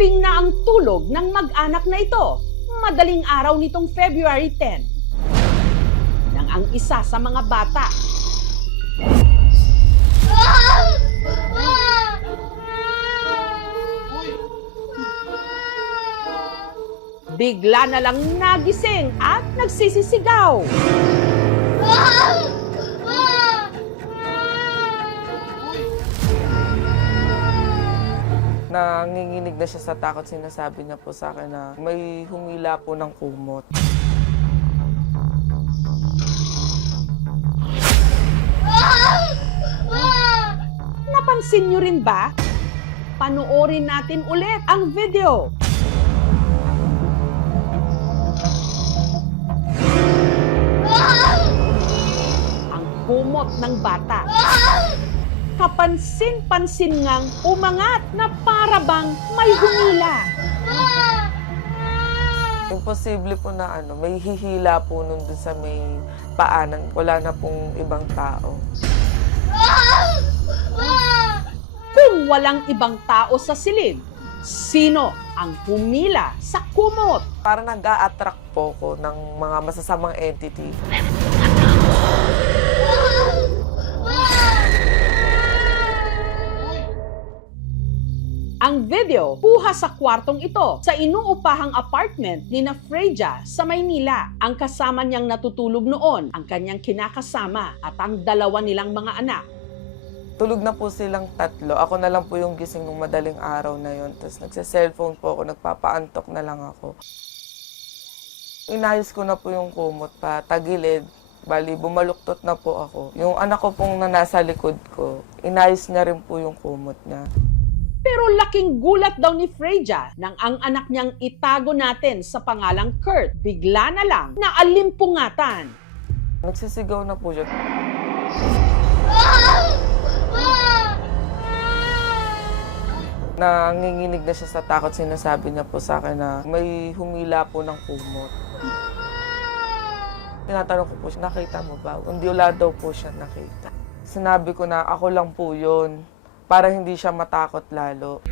Lubing na ang tulog ng mag-anak na ito. Madaling araw nitong February 10. Nang ang isa sa mga bata bigla na lang nagising at nagsisisigaw. Nanginginig na siya sa takot, sinasabi niya po sa akin na may humila po ng kumot. Napansin niyo rin ba? Panoorin natin ulit ang video. Ang kumot ng bata. Kapansin-pansin ngang umangat na para bang may humila. Imposible po na may hihila po nun dun sa may paanan. Wala na pong ibang tao. Kung walang ibang tao sa silid, sino ang humila sa kumot? Parang nag-a-attract po ko ng mga masasamang entity. Ang video, kuha sa kwartong ito sa inuupahang apartment ni na Freja sa Maynila. Ang kasama niyang natutulog noon, ang kanyang kinakasama at ang dalawa nilang mga anak. Tulog na po silang tatlo. Ako na lang po yung gising ng madaling araw na yon. Tapos nagsa-cellphone po ako, nagpapaantok na lang ako. Inayos ko na po yung kumot pa, tagilid. Bali, bumaluktot na po ako. Yung anak ko pong na nasa likod ko, inayos niya rin po yung kumot niya. Pero laking gulat daw ni Freja nang ang anak niyang itago natin sa pangalang Kurt, bigla na lang naalimpungatan. Nagsisigaw na po siya. Nanginginig na siya sa takot, sinasabi niya po sa akin na may humila po ng kumot. Tinatanong ko po siya, nakita mo ba? Hindi wala daw po siya nakita. Sinabi ko na ako lang po yun, para hindi siya matakot lalo.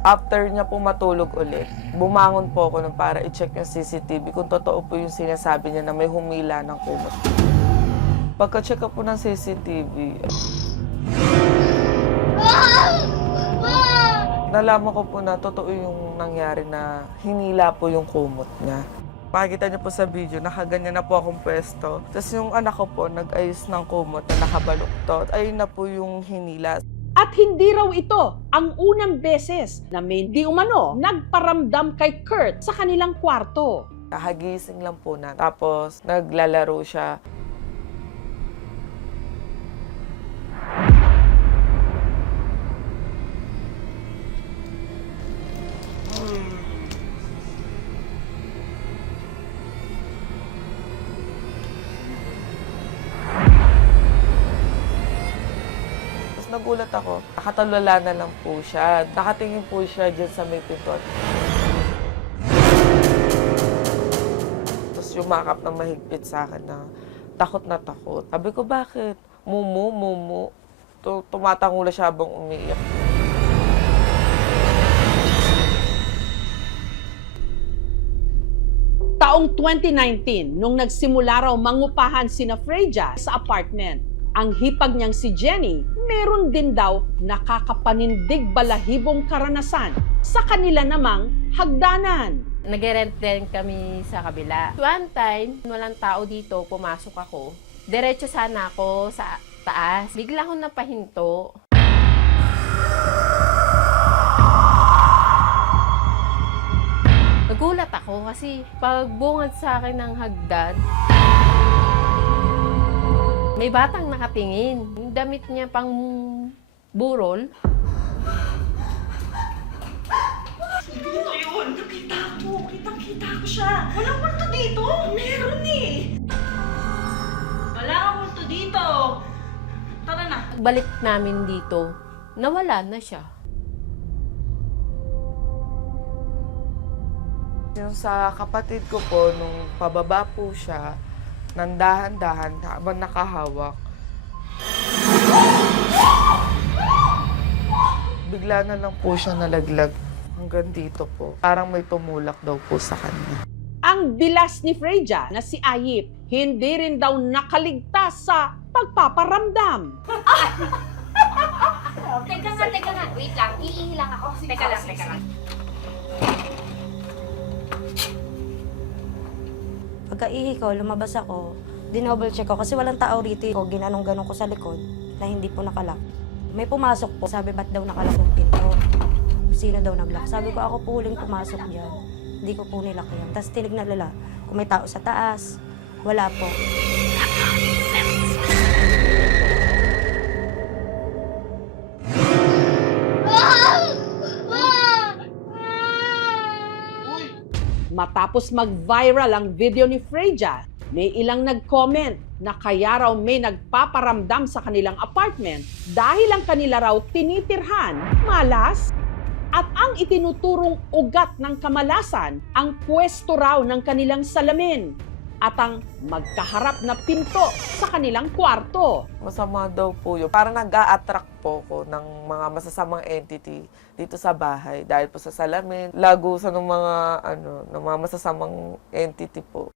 After niya po matulog ulit, bumangon po ako para i-check yung CCTV kung totoo po yung sinasabi niya na may humila ng kumot. Pagka-check po ng CCTV, nalaman ko po na totoo yung nangyari na hinila po yung kumot niya. Makikita niyo po sa video, nakaganyan na po akong pwesto. Tapos yung anak ko po, nag-ayos ng kumot na nakabaluktot. Ayun na po yung hinila. At hindi raw ito ang unang beses na may di umano nagparamdam kay Kurt sa kanilang kwarto. Nakagising lang po na. Tapos naglalaro siya. Nagulat ako, nakatulala na lang po siya. Nakatingin po siya dyan sa may pinto. Tapos yumakap na mahigpit sa akin na takot na takot. Sabi ko, bakit? Mumu. Tumatangula siya habang umiiyak. Taong 2019, nung nagsimula raw mangupahan sina Freja sa apartment, ang hipag niyang si Jenny, meron din daw nakakapanindig balahibong karanasan sa kanila namang hagdanan. Nag-rent din kami sa kabila. One time, walang tao dito, pumasok ako. Diretso sana ako sa taas. Bigla akong napahinto. Nagulat ako kasi pagbungad sa akin ng hagdan, may batang nakatingin. Yung damit niya pang burol. Dito yun! Nakita ko! Kitang-kita ko siya! Walang multo dito! Meron eh! Wala kang multo dito! Tara na! Balik namin dito, nawala na siya. Yung sa kapatid ko po, nung pababa po siya, nang dahan-dahan habang nakahawak. Bigla na lang po siya nalaglag. Hanggang dito po. Parang may tumulak daw po sa kanya. Ang bilas ni Freja na si Ayip, hindi rin daw nakaligtas sa pagpaparamdam. Teka nga. Wait lang, iihi lang ako. Teka lang. Pagka-ihi ko, lumabas ako, dinouble check ko kasi walang tao rito. Ginanong-ganong ko sa likod na hindi po nakalak. May pumasok po, sabi ba't daw nakalak yung pinto? Sino daw naglock? Sabi ko ako po huling pumasok dyan. Hindi ko po nilak yan. Tapos tinignan nila kung may tao sa taas. Wala po. Matapos mag-viral ang video ni Freja, may ilang nag-comment na kaya raw may nagpaparamdam sa kanilang apartment dahil ang kanila raw tinitirhan, malas, at ang itinuturong ugat ng kamalasan ang pwesto raw ng kanilang salamin at ang magkaharap na pinto sa kanilang kwarto. Masama daw po yun. Parang nag-a-attract po ko ng mga masasamang entity dito sa bahay dahil po sa salamin, lagusan ng mga masasamang entity po.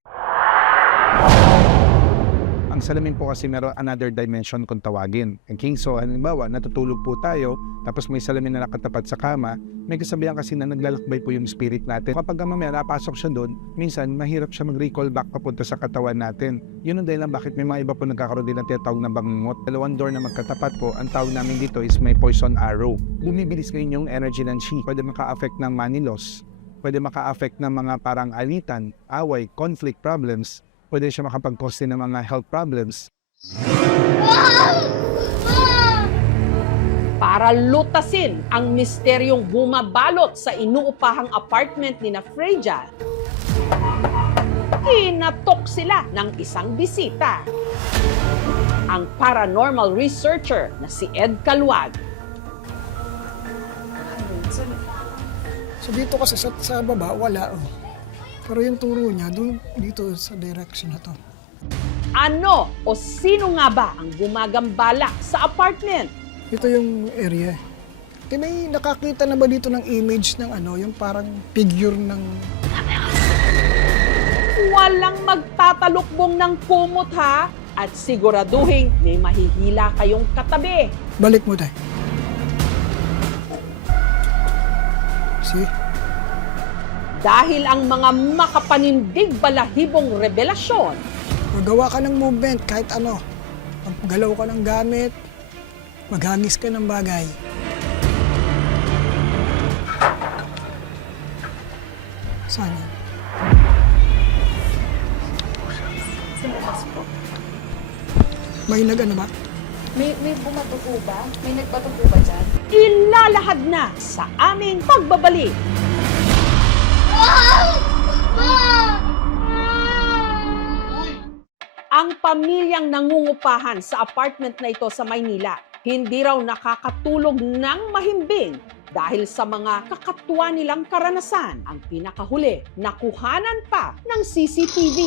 Ang salamin po kasi meron another dimension kung tawagin. Okay, so halimbawa, natutulog po tayo, tapos may salamin na nakatapat sa kama, may kasabihan kasi na naglalakbay po yung spirit natin. Kapag mamaya napasok siya doon, minsan mahirap siya mag-recall back papunta sa katawan natin. Yun ang dahilan bakit may mga iba po nagkakaroon din ng tinatawag na bangungot. Dalawang door na magkatapat po, ang tawag namin dito is may poison arrow. Bumibilis ngayon yung energy ng chi. Pwede maka-affect ng money loss, pwede maka-affect ng mga parang alitan, away, conflict problems, pwede siya makapag-cause din ng mga health problems. Para lutasin ang misteryong bumabalot sa inuupahang apartment ni na Freja, kinatok sila ng isang bisita. Ang paranormal researcher na si Ed Calwag. So dito kasi sa baba, wala. Oh. Pero yung turo niya, dito sa direction na to. Ano o sino nga ba ang gumagambala sa apartment? Ito yung area. May nakakita na ba dito ng image ng yung parang figure ng... Walang magtatalukbong ng kumot ha, at siguraduhin may mahihila kayong katabi. Balik mo tayo. See? Dahil ang mga makapanindig balahibong revelasyon, Magawa ka ng movement kahit ano. Maggalaw ka ng gamit, maghagis ka ng bagay. Saan yan? May nag-ano ba? May bumato po ba? May nagbato po ba dyan? ilalahad na sa aming pagbabalik. Ang pamilyang nangungupahan sa apartment na ito sa Maynila, hindi raw nakakatulog ng mahimbing dahil sa mga kakatwa nilang karanasan. Ang pinakahuli, nakuhanan pa ng CCTV.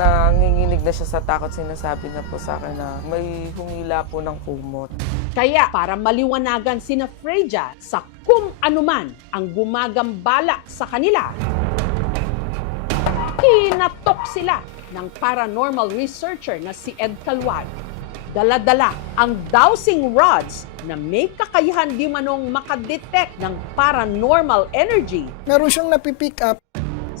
Nanginginig na siya sa takot, sinasabi na po sa akin na may humila po ng kumot. Kaya para maliwanagan sina Freja sa kung anuman ang gumagambala sa kanila, kinatok sila ng paranormal researcher na si Ed Calwag. Dala-dala ang dowsing rods na may kakayahan di manong makadetect ng paranormal energy. Meron siyang napipick up.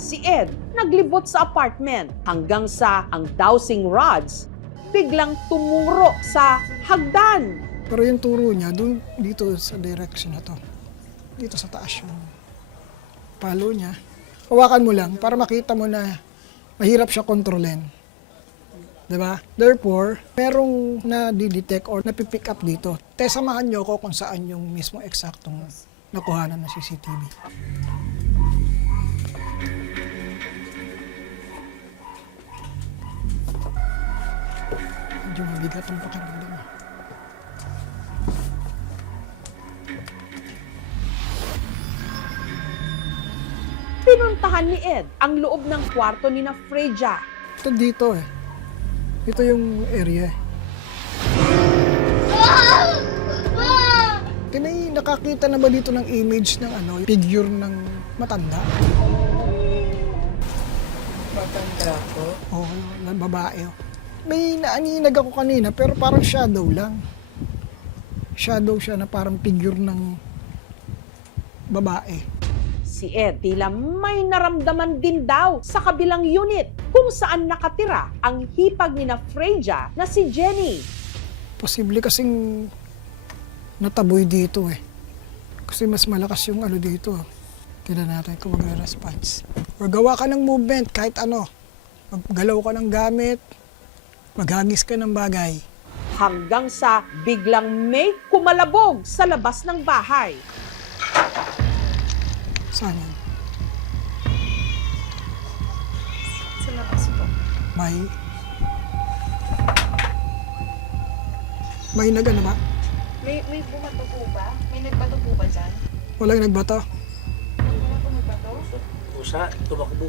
Si Ed naglibot sa apartment hanggang sa ang dowsing rods biglang tumuro sa hagdan. Pero yung turo niya, dito sa direction na to. Dito sa taas yung palo niya. Hawakan mo lang para makita mo na mahirap siya kontrolin. Diba? Therefore, merong na-detect or napipick up dito. Samahan niyo ako kung saan yung mismo eksaktong nakuhanan ng CCTV. Medyo mabigat ang pakiramdam. Pinuntahan ni Ed ang loob ng kwarto ni na Freja. Ito dito eh. Ito yung area. nakakita na ba dito ng image ng figure ng matanda? Matanda po. Oo, na babae. May naaninag ako kanina pero parang shadow lang. Shadow siya na parang figure ng babae. Si Ed tila may naramdaman din daw sa kabilang unit kung saan nakatira ang hipag ni na Freja na si Jenny. Posible kasing nataboy dito eh. Kasi mas malakas yung dito. Tignan natin kung magre-response. Or gawa ka ng movement kahit ano. Maggalaw ka ng gamit, maghagis ka ng bagay. Hanggang sa biglang may kumalabog sa labas ng bahay. Saan yun? Sa labas po. May nag-ano ba? May bumato po ba? May nagbato po ba dyan? Walang nagbato? Wala po nagbato? Pusa, tumakbo.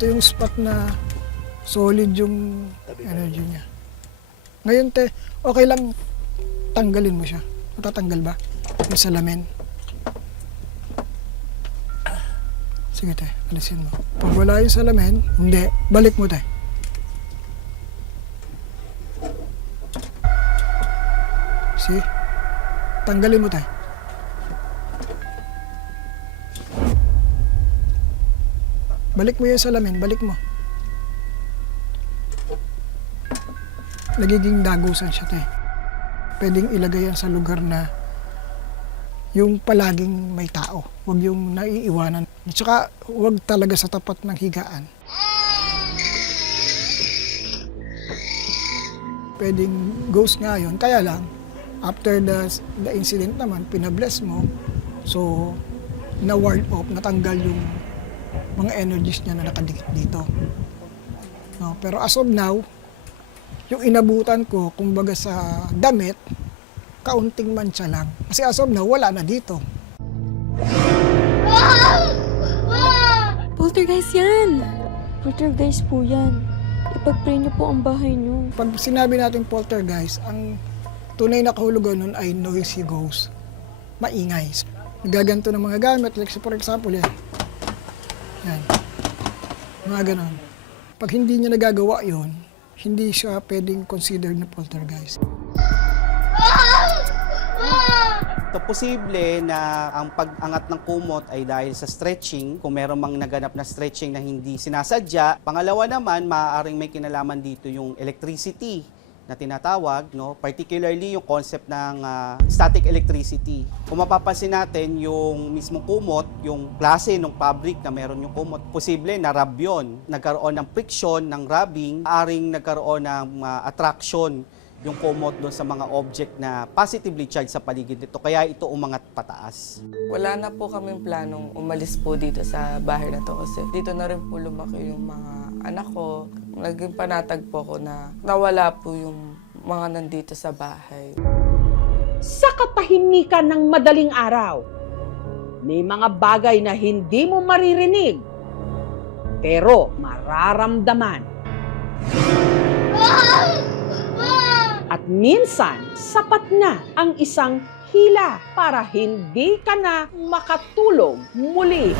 Ito yung spot na solid yung energy niya. Ngayon te, okay lang tanggalin mo siya. Matatanggal ba? Yung salamin. Sige te, alisin mo. Pag wala yung salamin, hindi. Balik mo te. See? Tanggalin mo te. Balik mo yung salamin, balik mo. Nagiging dagusan siya te. Pwedeng ilagay yan sa lugar na yung palaging may tao. Huwag yung naiiwanan. At saka huwag talaga sa tapat ng higaan. Pwedeng ghost nga yun. Kaya lang, after the incident naman, pinabless mo. So, na-ward off, natanggal yung mga energies niya na nakadikit dito. No, pero as of now, yung inabutan ko, kumbaga sa damit, kaunting mancha lang. Kasi as of now, wala na dito. Poltergeist yan! Poltergeist po yan. Ipag-pray niyo po ang bahay niyo. Pag sinabi natin poltergeist, ang tunay na kahulugan nun ay noisy ghost. Maingay. Nagaganto ng mga gamit, like for example, yan. Yan. Mga ganon. Pag hindi niya nagagawa yon, hindi siya pwedeng considered na poltergeist. So, posible na ang pag-angat ng kumot ay dahil sa stretching, kung meron mang naganap na stretching na hindi sinasadya. Pangalawa naman, maaaring may kinalaman dito yung electricity na tinatawag, no? Particularly yung concept ng static electricity. Kung mapapansin natin yung mismong kumot, yung klase ng fabric na meron yung kumot, posible na rub yun. Nagkaroon ng friction, ng rubbing, maaaring nagkaroon ng attraction yung kumot doon sa mga object na positively charged sa paligid nito. Kaya ito umangat pataas. Wala na po kaming planong umalis po dito sa bahay na to kasi dito na rin po lumaki yung mga anak ko. Naging panatag po ko na nawala po yung mga nandito sa bahay. Sa katahimikan ng madaling araw, may mga bagay na hindi mo maririnig, pero mararamdaman. At minsan, sapat na ang isang hila para hindi ka na makatulog muli.